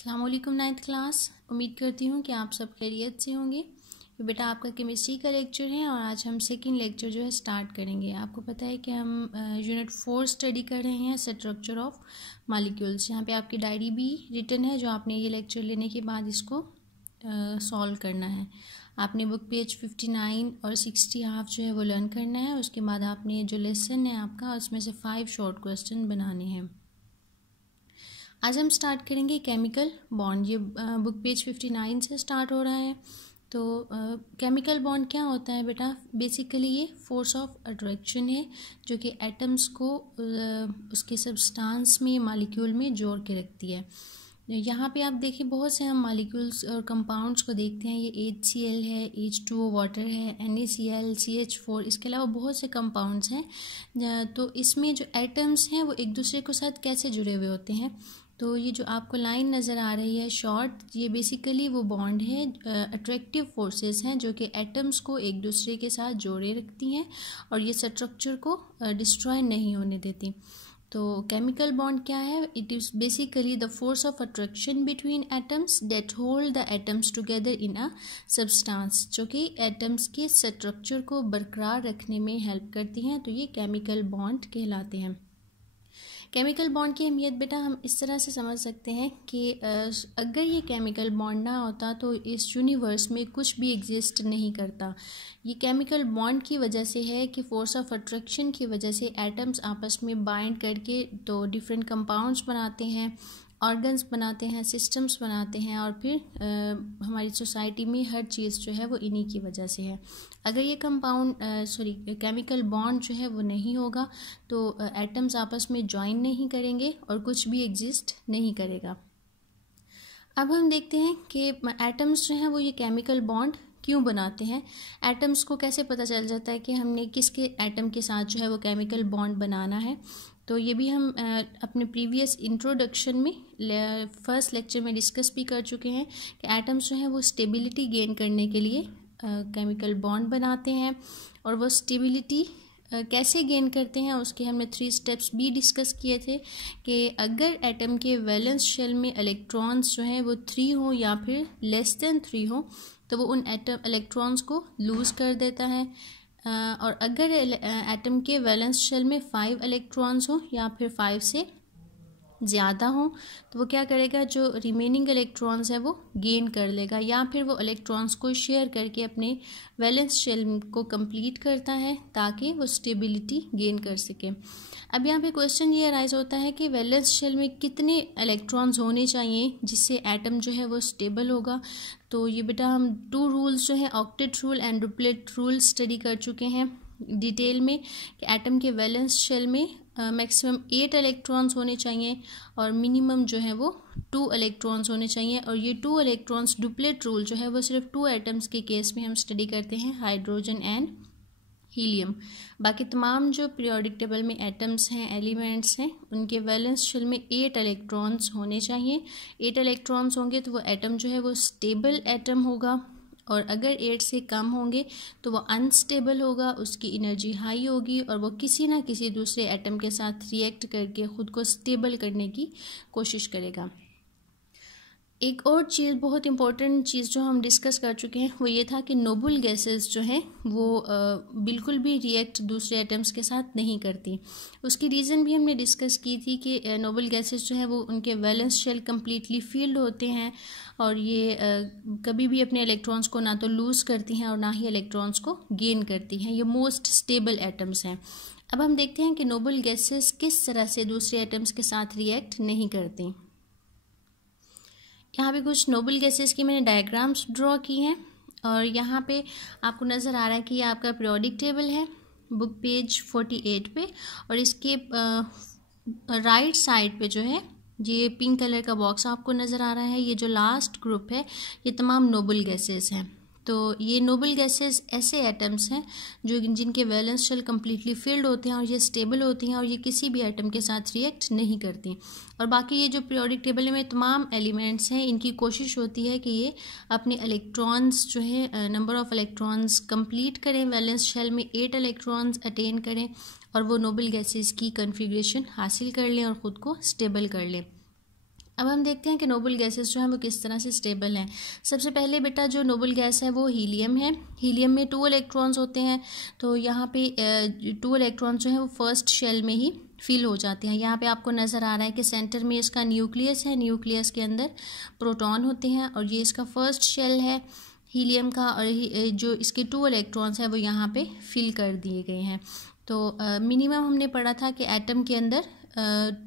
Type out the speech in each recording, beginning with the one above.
अस्सलाम वालेकुम ninth class. उम्मीद करती हूँ कि आप सब खैरियत से होंगे। ये बेटा आपका केमिस्ट्री का लेक्चर है और आज हम सेकंड लेक्चर जो है स्टार्ट करेंगे। आपको पता है कि हम यूनिट 4 स्टडी कर रहे हैं, स्ट्रक्चर ऑफ मॉलिक्यूल्स। यहाँ पे आपकी डायरी भी रिटन है जो आपने ये लेक्चर लेने के बाद इसको सॉल्व करना है। आपने बुक पेज 59 और 60 हाफ जो है वो लर्न करना है। उसके बाद आपने जो लेसन है आपका उसमें से 5 शॉर्ट क्वेश्चन बनाने हैं। आज हम स्टार्ट करेंगे केमिकल बॉन्ड। ये बुक पेज 59 से स्टार्ट हो रहा है। तो केमिकल बॉन्ड क्या होता है बेटा? बेसिकली ये फोर्स ऑफ अट्रैक्शन है जो कि एटम्स को उसके सब्सटेंस में, मॉलिक्यूल में जोड़ के रखती है। यहाँ पे आप देखिए बहुत से हम मॉलिक्यूल्स और कंपाउंड्स को देखते हैं। ये HCl है, H2O वाटर है, NaCl, CH4, इसके अलावा बहुत से कंपाउंड्स हैं। तो इसमें जो एटम्स हैं वो एक दूसरे के साथ कैसे जुड़े हुए होते हैं? तो ये जो आपको लाइन नज़र आ रही है शॉर्ट, ये बेसिकली वो बॉन्ड है, अट्रैक्टिव फोर्सेस हैं जो कि एटम्स को एक दूसरे के साथ जोड़े रखती हैं और ये स्ट्रक्चर को डिस्ट्रॉय नहीं होने देती। तो केमिकल बॉन्ड क्या है? It is basically the force of attraction between atoms that hold the atoms together in a substance, जो कि एटम्स के स्ट्रक्चर को बरकरार रखने में हेल्प करती हैं। तो ये केमिकल बॉन्ड कहलाते हैं। केमिकल बॉन्ड की अहमियत बेटा हम इस तरह से समझ सकते हैं कि अगर ये केमिकल बॉन्ड ना होता तो इस यूनिवर्स में कुछ भी एग्जिस्ट नहीं करता। ये केमिकल बॉन्ड की वजह से है कि फोर्स ऑफ अट्रैक्शन की वजह से एटम्स आपस में बाइंड करके तो डिफरेंट कंपाउंड्स बनाते हैं, ऑर्गन्स बनाते हैं, सिस्टम्स बनाते हैं और फिर हमारी सोसाइटी में हर चीज़ जो है वो इन्हीं की वजह से है। अगर ये केमिकल बॉन्ड जो है वो नहीं होगा तो एटम्स आपस में ज्वाइन नहीं करेंगे और कुछ भी एग्जिस्ट नहीं करेगा। अब हम देखते हैं कि एटम्स जो हैं वो ये केमिकल बॉन्ड क्यों बनाते हैं। एटम्स को कैसे पता चल जाता है कि हमने किसके एटम के साथ जो है वो केमिकल बॉन्ड बनाना है? तो ये भी हम अपने प्रीवियस इंट्रोडक्शन में फर्स्ट लेक्चर में डिस्कस भी कर चुके हैं कि एटम्स जो हैं वो स्टेबिलिटी गेन करने के लिए केमिकल बॉन्ड बनाते हैं। और वो स्टेबिलिटी कैसे गेन करते हैं उसके हमने 3 स्टेप्स भी डिस्कस किए थे कि अगर एटम के वैलेंस शेल में इलेक्ट्रॉन्स जो हैं वो 3 हो या फिर लेस देन 3 हो तो वो उन इलेक्ट्रॉन्स को लूज़ कर देता है। और अगर एटम के वैलेंस शेल में 5 इलेक्ट्रॉन्स हो या फिर 5 से ज़्यादा हो तो वो क्या करेगा, जो रिमेनिंग इलेक्ट्रॉन्स है वो गेन कर लेगा या फिर वो इलेक्ट्रॉन्स को शेयर करके अपने वैलेंस शेल को कंप्लीट करता है ताकि वो स्टेबिलिटी गेन कर सके। अब यहाँ पे क्वेश्चन ये अराइज होता है कि वैलेंस शेल में कितने इलेक्ट्रॉन्स होने चाहिए जिससे एटम जो है वो स्टेबल होगा। तो ये बेटा हम 2 रूल्स जो है octet rule and duplet rule study कर चुके हैं डिटेल में कि एटम के वैलेंस शेल में मैक्सिमम 8 इलेक्ट्रॉन्स होने चाहिए और मिनिमम जो है वो 2 इलेक्ट्रॉन्स होने चाहिए। और ये 2 इलेक्ट्रॉन्स डुप्लेट रूल जो है वो सिर्फ 2 एटम्स के केस में हम स्टडी करते हैं, हाइड्रोजन एंड हीलियम। बाकी तमाम जो पीरियोडिक टेबल में एटम्स हैं, एलिमेंट्स हैं, उनके वैलेंस शेल में 8 इलेक्ट्रॉन्स होने चाहिए। 8 इलेक्ट्रॉन्स होंगे तो वो एटम जो है वो स्टेबल एटम होगा और अगर 8 से कम होंगे तो वो अनस्टेबल होगा, उसकी एनर्जी हाई होगी और वो किसी ना किसी दूसरे एटम के साथ रिएक्ट करके ख़ुद को स्टेबल करने की कोशिश करेगा। एक और चीज़, बहुत इंपॉर्टेंट चीज़ जो हम डिस्कस कर चुके हैं वो ये था कि नोबल गैसेस जो हैं वो बिल्कुल भी रिएक्ट दूसरे एटम्स के साथ नहीं करती। उसकी रीज़न भी हमने डिस्कस की थी कि नोबल गैसेस जो हैं वो उनके वैलेंस शेल कम्प्लीटली फील्ड होते हैं और ये कभी भी अपने इलेक्ट्रॉन्स को ना तो लूज़ करती हैं और ना ही इलेक्ट्रॉन्स को गेन करती हैं। ये मोस्ट स्टेबल एटम्स हैं। अब हम देखते हैं कि नोबल गैसेस किस तरह से दूसरे एटम्स के साथ रिएक्ट नहीं करती। यहाँ पे कुछ नोबल गैसेस की मैंने डायग्राम्स ड्रॉ की हैं और यहाँ पे आपको नज़र आ रहा है कि ये आपका पीरियोडिक टेबल है बुक पेज 48 पे और इसके राइट साइड पे जो है ये पिंक कलर का बॉक्स आपको नज़र आ रहा है। ये जो लास्ट ग्रुप है ये तमाम नोबल गैसेस हैं। तो ये नोबल गैसेस ऐसे एटम्स हैं जो जिनके वैलेंस शेल कम्प्लीटली फिल्ड होते हैं और ये स्टेबल होती हैं और ये किसी भी एटम के साथ रिएक्ट नहीं करती। और बाकी ये जो पीरियोडिक टेबल में तमाम एलिमेंट्स हैं इनकी कोशिश होती है कि ये अपने इलेक्ट्रॉन्स जो है नंबर ऑफ़ इलेक्ट्रॉन्स कंप्लीट करें, वैलेंस शेल में 8 इलेक्ट्रॉन्स अटेन करें और वो नोबल गैसेस की कन्फिग्रेशन हासिल कर लें और ख़ुद को स्टेबल कर लें। अब हम देखते हैं कि नोबल गैसेस जो हैं वो किस तरह से स्टेबल हैं। सबसे पहले बेटा जो नोबल गैस है वो हीलियम है। हीलियम में 2 इलेक्ट्रॉन्स होते हैं, तो यहाँ पे 2 इलेक्ट्रॉन्स जो हैं वो फर्स्ट शेल में ही फिल हो जाते हैं। यहाँ पे आपको नज़र आ रहा है कि सेंटर में इसका न्यूक्लियस है, न्यूक्लियस के अंदर प्रोटॉन होते हैं और ये इसका फर्स्ट शेल है हीलियम का, और जो इसके 2 इलेक्ट्रॉन्स हैं वो यहाँ पे फिल कर दिए गए हैं। तो मिनिमम हमने पढ़ा था कि एटम के अंदर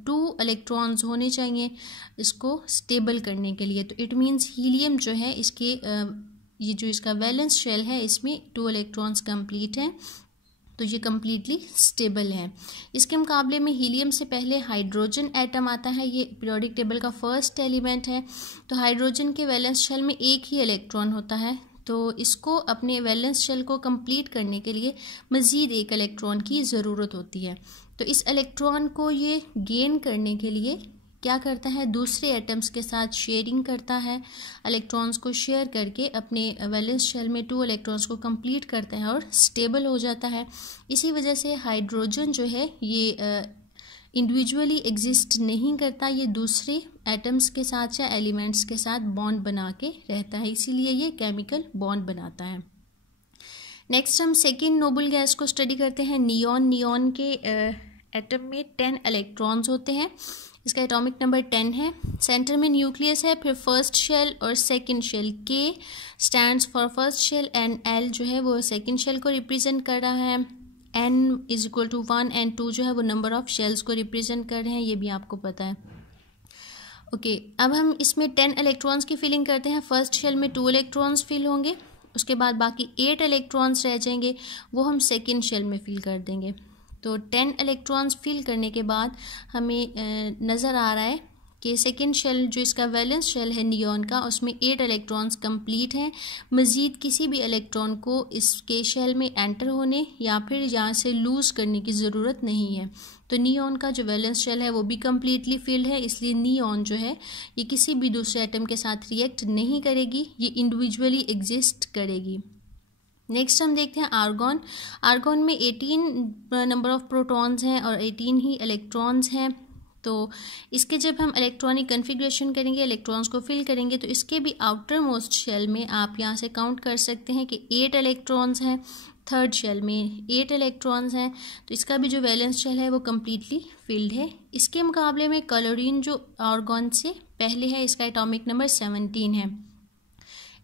2 इलेक्ट्रॉन्स होने चाहिए इसको स्टेबल करने के लिए। तो इट मीन्स हीलियम जो है इसके ये जो इसका वैलेंस शेल है इसमें 2 इलेक्ट्रॉन्स कंप्लीट हैं, तो ये कम्प्लीटली स्टेबल है। इसके मुकाबले में हीलियम से पहले हाइड्रोजन एटम आता है, ये पीरियोडिक टेबल का फर्स्ट एलिमेंट है। तो हाइड्रोजन के वैलेंस शेल में एक ही इलेक्ट्रॉन होता है, तो इसको अपने वैलेंस शेल को कंप्लीट करने के लिए मज़ीद एक इलेक्ट्रॉन की ज़रूरत होती है। तो इस इलेक्ट्रॉन को ये गेन करने के लिए क्या करता है, दूसरे एटम्स के साथ शेयरिंग करता है, इलेक्ट्रॉन्स को शेयर करके अपने वैलेंस शेल में 2 इलेक्ट्रॉन्स को कंप्लीट करता है और स्टेबल हो जाता है। इसी वजह से हाइड्रोजन जो है ये इंडिविजुअली एग्जिस्ट नहीं करता, ये दूसरे एटम्स के साथ या एलिमेंट्स के साथ बॉन्ड बना के रहता है, इसीलिए ये केमिकल बॉन्ड बनाता है। नेक्स्ट हम सेकेंड नोबल गैस को स्टडी करते हैं, नियॉन। नियॉन के एटम में 10 इलेक्ट्रॉन्स होते हैं, इसका एटॉमिक नंबर 10 है। सेंटर में न्यूक्लियस है, फिर फर्स्ट शेल और second shell. K stands for first shell and L जो है वो सेकंड शेल को रिप्रेजेंट कर रहा है। n = 1 एंड 2 जो है वो नंबर ऑफ शेल्स को रिप्रेजेंट कर रहे हैं, ये भी आपको पता है। ओके, अब हम इसमें 10 इलेक्ट्रॉन्स की फिलिंग करते हैं। फर्स्ट शेल में 2 इलेक्ट्रॉन्स फिल होंगे, उसके बाद बाकी 8 इलेक्ट्रॉन्स रह जाएंगे, वो हम सेकेंड शेल में फिल कर देंगे। तो 10 इलेक्ट्रॉन्स फिल करने के बाद हमें नज़र आ रहा है कि सेकेंड शेल जो इसका वैलेंस शेल है नियॉन का, उसमें 8 इलेक्ट्रॉन्स कंप्लीट हैं। मज़ीद किसी भी इलेक्ट्रॉन को इसके शेल में एंटर होने या फिर यहाँ से लूज़ करने की ज़रूरत नहीं है। तो नियॉन का जो वैलेंस शेल है वो भी कम्प्लीटली फिल्ड है, इसलिए नियॉन जो है ये किसी भी दूसरे एटम के साथ रिएक्ट नहीं करेगी, ये इंडिविजुअली एग्जिस्ट करेगी। नेक्स्ट हम देखते हैं आर्गॉन। आर्गॉन में 18 नंबर ऑफ प्रोटॉन्स हैं और 18 ही इलेक्ट्रॉन्स हैं। तो इसके जब हम इलेक्ट्रॉनिक कन्फिग्रेशन करेंगे, इलेक्ट्रॉन्स को फिल करेंगे, तो इसके भी आउटर मोस्ट शेल में आप यहाँ से काउंट कर सकते हैं कि 8 इलेक्ट्रॉन्स हैं। थर्ड शेल में 8 इलेक्ट्रॉन्स हैं, तो इसका भी जो वैलेंस शेल है वो कम्प्लीटली फिल्ड है। इसके मुकाबले में क्लोरीन जो आर्गॉन से पहले है, इसका एटॉमिक नंबर 17 है।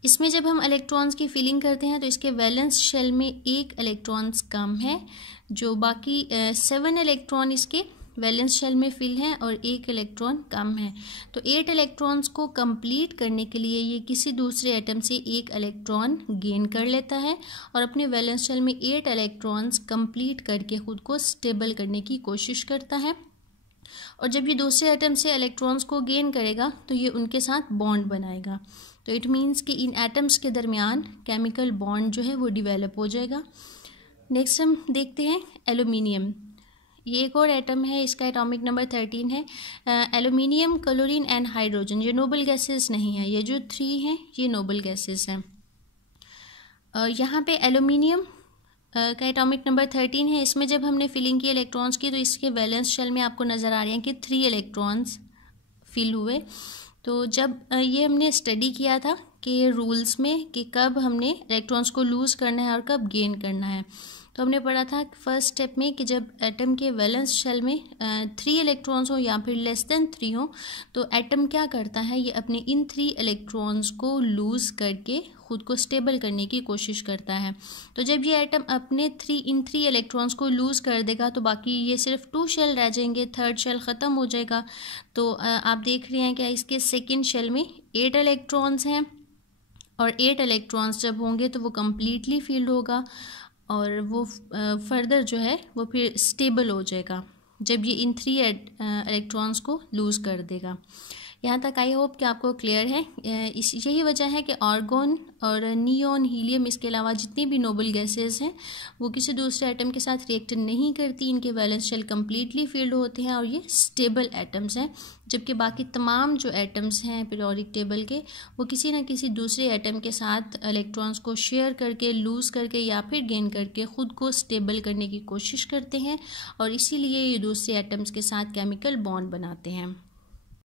इसमें जब हम इलेक्ट्रॉन्स की फिलिंग करते हैं तो इसके वैलेंस शेल में 1 इलेक्ट्रॉन्स कम है, जो बाकी 7 इलेक्ट्रॉन इसके वैलेंस शेल में फिल हैं और 1 इलेक्ट्रॉन कम है। तो 8 इलेक्ट्रॉन्स को कंप्लीट करने के लिए ये किसी दूसरे एटम से 1 इलेक्ट्रॉन गेन कर लेता है और अपने वैलेंस शेल में 8 इलेक्ट्रॉन्स कंप्लीट करके खुद को स्टेबल करने की कोशिश करता है। और जब ये दूसरे एटम से इलेक्ट्रॉन्स को गेन करेगा तो ये उनके साथ बॉन्ड बनाएगा। तो इट मीन्स कि इन एटम्स के दरमियान केमिकल बॉन्ड जो है वो डिवेलप हो जाएगा। नेक्स्ट हम देखते हैं एल्यूमिनियम। ये एक और एटम है, इसका एटॉमिक नंबर 13 है। एल्यूमिनियम, क्लोरीन एंड हाइड्रोजन ये नोबल गैसेस नहीं है, ये जो 3 हैं ये नोबल गैसेस हैं। यहाँ पे एल्यूमिनियम का एटॉमिक नंबर 13 है। इसमें जब हमने फिलिंग की इलेक्ट्रॉन्स की तो इसके वैलेंस शेल में आपको नज़र आ रहे हैं कि 3 इलेक्ट्रॉन्स फिल हुए। तो जब ये हमने स्टडी किया था कि रूल्स में कि कब हमने इलेक्ट्रॉन्स को लूज़ करना है और कब गेन करना है, तो हमने पढ़ा था फर्स्ट स्टेप में कि जब एटम के वैलेंस शेल में 3 इलेक्ट्रॉन्स हो या फिर लेस देन 3 हो, तो एटम क्या करता है, ये अपने इन 3 इलेक्ट्रॉन्स को लूज़ करके खुद को स्टेबल करने की कोशिश करता है। तो जब ये एटम अपने इन 3 इलेक्ट्रॉन्स को लूज़ कर देगा तो बाकी ये सिर्फ 2 शेल रह जाएंगे, थर्ड शेल ख़त्म हो जाएगा। तो आप देख रहे हैं कि इसके सेकेंड शेल में 8 इलेक्ट्रॉन्स हैं और 8 इलेक्ट्रॉन्स जब होंगे तो वो कम्प्लीटली फिल्ड होगा और वो फर्दर जो है वो फिर स्टेबल हो जाएगा जब ये इन 3 इलेक्ट्रॉन्स को लूज़ कर देगा। यहाँ तक आई होप कि आपको क्लियर है। यही वजह है कि आर्गॉन और नियॉन, हीलियम, इसके अलावा जितनी भी नोबल गैसेस हैं वो किसी दूसरे एटम के साथ रिएक्ट नहीं करती, इनके वैलेंस शेल कम्प्लीटली फिल्ड होते हैं और ये स्टेबल एटम्स हैं। जबकि बाकी तमाम जो एटम्स हैं पीरियोडिक टेबल के वो किसी न किसी दूसरे एटम के साथ इलेक्ट्रॉन्स को शेयर करके, लूज़ करके या फिर गेन करके ख़ुद को स्टेबल करने की कोशिश करते हैं और इसीलिए ये दूसरे एटम्स के साथ केमिकल बॉन्ड बनाते हैं।